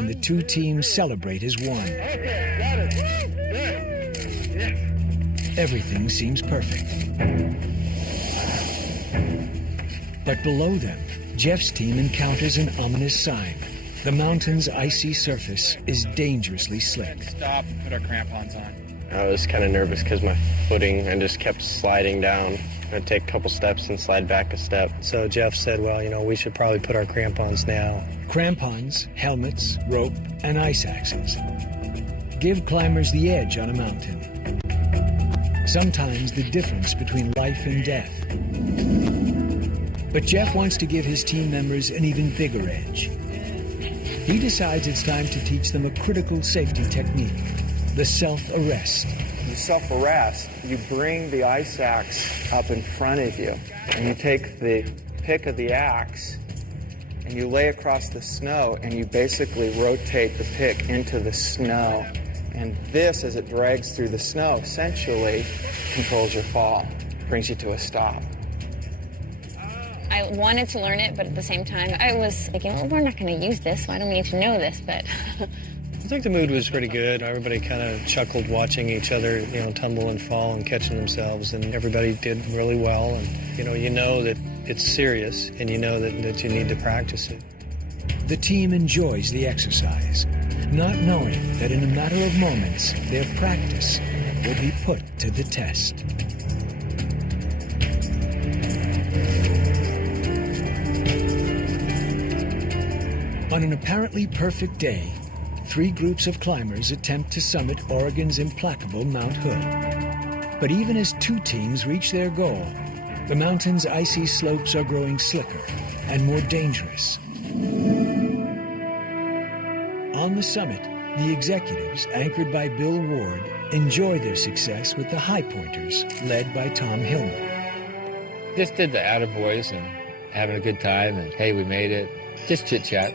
and the two teams celebrate as one. Everything seems perfect. But below them, Jeff's team encounters an ominous sign. The mountain's icy surface is dangerously slick. Stop and put our crampons on. I was kind of nervous because my footing, I just kept sliding down. I'd take a couple steps and slide back a step. So Jeff said, well, we should probably put our crampons now. Crampons, helmets, rope, and ice axes give climbers the edge on a mountain. Sometimes the difference between life and death. But Jeff wants to give his team members an even bigger edge. He decides it's time to teach them a critical safety technique, the self-arrest. The self-arrest, you bring the ice axe up in front of you, and you take the pick of the axe, and you lay across the snow, and you basically rotate the pick into the snow. And this, as it drags through the snow, essentially controls your fall, brings you to a stop. I wanted to learn it, but at the same time, I was thinking, well, we're not going to use this, so I don't need to know this, but... I think the mood was pretty good. Everybody kind of chuckled watching each other, tumble and fall and catching themselves, and everybody did really well. And, you know that it's serious, and you know that you need to practice it. The team enjoys the exercise, not knowing that in a matter of moments, their practice will be put to the test. On an apparently perfect day, 3 groups of climbers attempt to summit Oregon's implacable Mount Hood. But even as 2 teams reach their goal, the mountain's icy slopes are growing slicker and more dangerous. On the summit, the executives, anchored by Bill Ward, enjoy their success with the high pointers, led by Tom Hillman. Just did the attaboys and having a good time, and hey, we made it. Just chit-chat,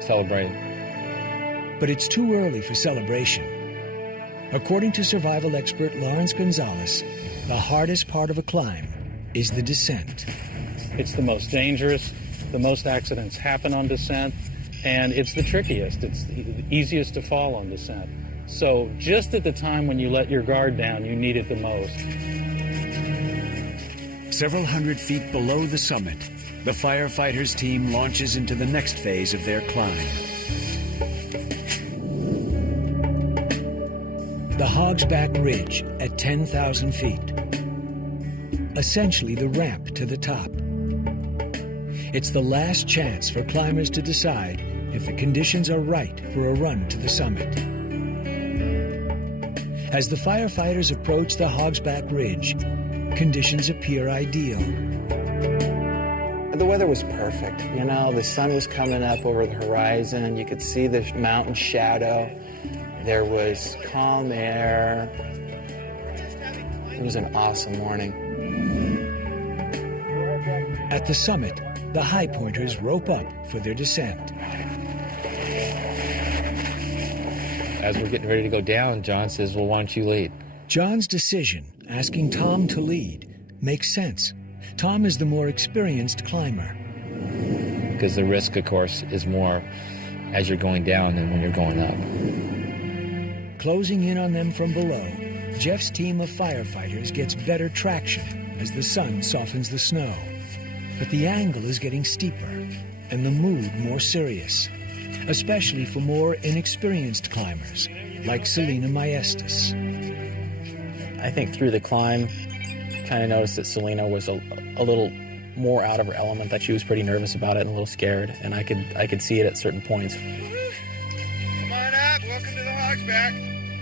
celebrating. But it's too early for celebration. According to survival expert Lawrence Gonzalez, the hardest part of a climb is the descent. It's the most dangerous, the most accidents happen on descent, and it's the trickiest. It's the easiest to fall on descent. So just at the time when you let your guard down, you need it the most. Several hundred feet below the summit, the firefighters team launches into the next phase of their climb. The Hogsback Ridge at 10,000 feet. Essentially the ramp to the top. It's the last chance for climbers to decide if the conditions are right for a run to the summit. As the firefighters approach the Hogsback Ridge, conditions appear ideal. The weather was perfect. The sun was coming up over the horizon. You could see the mountain shadow. There was calm air. It was an awesome morning. At the summit, the high pointers rope up for their descent. As we're getting ready to go down, John says, well, why don't you lead? John's decision, asking Tom to lead, makes sense. Tom is the more experienced climber. Because the risk, of course, is more as you're going down than when you're going up. Closing in on them from below, Jeff's team of firefighters gets better traction as the sun softens the snow. But the angle is getting steeper and the mood more serious, especially for more inexperienced climbers like Selena Maestas. I think through the climb, kind of noticed that Selena was a little more out of her element, that she was pretty nervous about it and a little scared, and I could see it at certain points. Come on up, welcome to the Hogsback.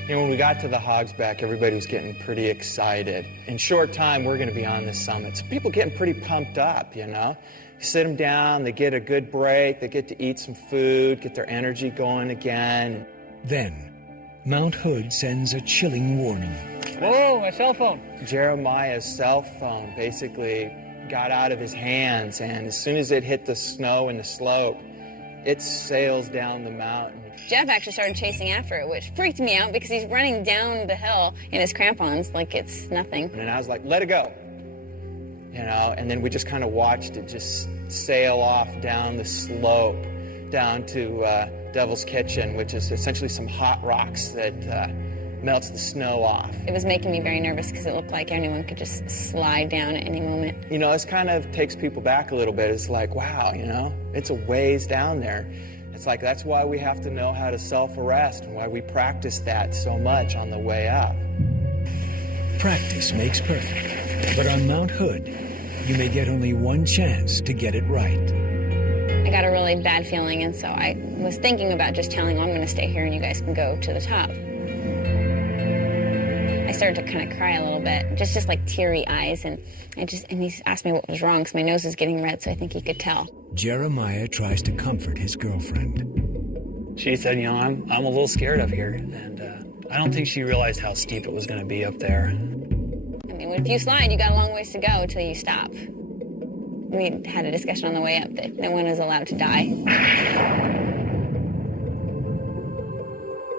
When we got to the Hogsback, everybody was getting pretty excited. In short time, we're going to be on the summit. So people getting pretty pumped up, You sit them down, they get a good break, they get to eat some food, get their energy going again. Then, Mount Hood sends a chilling warning. Whoa, my cell phone. Jeremiah's cell phone basically got out of his hands, and as soon as it hit the snow and the slope, it sails down the mountain. Jeff actually started chasing after it, which freaked me out because he's running down the hill in his crampons like it's nothing. And I was like, let it go. And then we just kind of watched it just sail off down the slope, down to Devil's Kitchen, which is essentially some hot rocks that melts the snow off. It was making me very nervous because it looked like anyone could just slide down at any moment. You know, this kind of takes people back a little bit. It's like, wow, you know, it's a ways down there. It's like, that's why we have to know how to self-arrest and why we practice that so much on the way up. Practice makes perfect. But on Mount Hood, you may get only one chance to get it right. I got a really bad feeling, and so I was thinking about just telling him, I'm going to stay here and you guys can go to the top. I started to kind of cry a little bit, just like teary eyes, and he asked me what was wrong because my nose was getting red, so I think he could tell. Jeremiah tries to comfort his girlfriend. She said, you know, I'm a little scared up here, and I don't think she realized how steep it was going to be up there. I mean, if you slide, you got a long ways to go until you stop. We had a discussion on the way up that no one is allowed to die.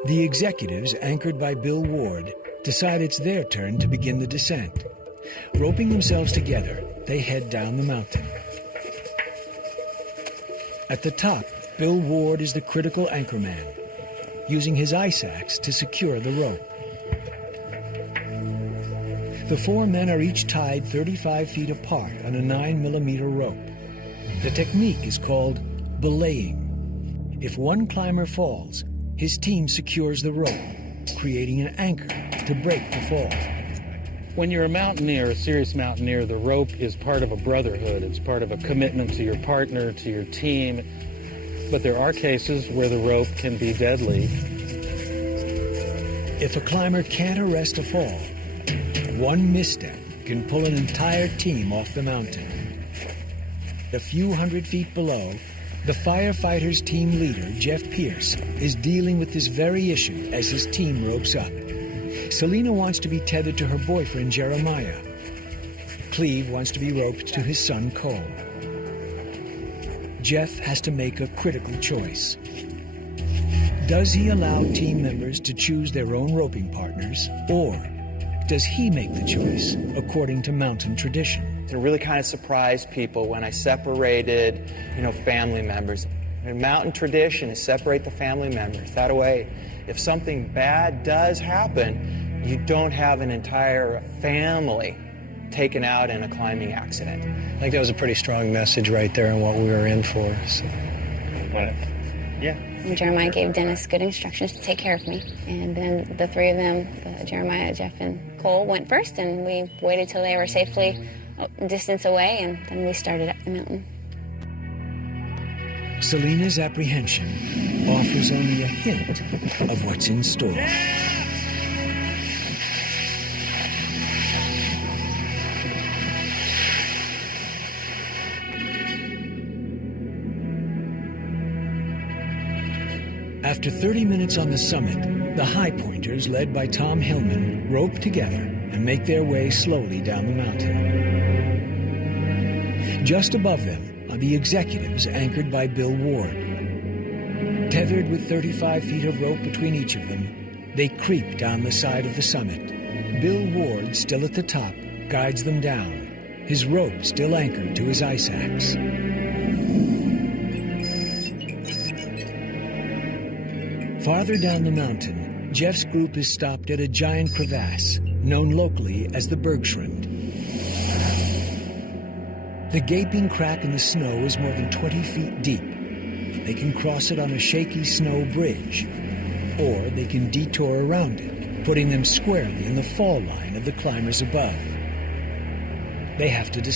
The executives, anchored by Bill Ward, decide it's their turn to begin the descent. Roping themselves together, they head down the mountain. At the top, Bill Ward is the critical anchorman, using his ice axe to secure the rope. The four men are each tied 35 feet apart on a 9mm rope. The technique is called belaying. If one climber falls, his team secures the rope, creating an anchor to break the fall. When you're a mountaineer, a serious mountaineer, the rope is part of a brotherhood. It's part of a commitment to your partner, to your team. But there are cases where the rope can be deadly. If a climber can't arrest a fall, one misstep can pull an entire team off the mountain. A few hundred feet below, the firefighters' team leader, Jeff Pierce, is dealing with this very issue as his team ropes up. Selena wants to be tethered to her boyfriend, Jeremiah. Cleve wants to be roped to his son, Cole. Jeff has to make a critical choice. Does he allow team members to choose their own roping partners, or does he make the choice according to mountain tradition? It really kind of surprised people when I separated, family members. And mountain tradition is separate the family members. That way, if something bad does happen, you don't have an entire family taken out in a climbing accident. I think that was a pretty strong message right there on what we were in for. So. Yeah. And Jeremiah gave Dennis good instructions to take care of me. And then the three of them, Jeremiah, Jeff, and Cole, went first, and we waited till they were safely a distance away, and then we started up the mountain. Selena's apprehension offers only a hint of what's in store. After 30 minutes on the summit, the high pointers, led by Tom Hillman, rope together and make their way slowly down the mountain. Just above them are the executives, anchored by Bill Ward. Tethered with 35 feet of rope between each of them, they creep down the side of the summit. Bill Ward, still at the top, guides them down, his rope still anchored to his ice axe. Farther down the mountain, Jeff's group is stopped at a giant crevasse, known locally as the Bergschrund. The gaping crack in the snow is more than 20 feet deep. They can cross it on a shaky snow bridge, or they can detour around it, putting them squarely in the fall line of the climbers above. They have to decide.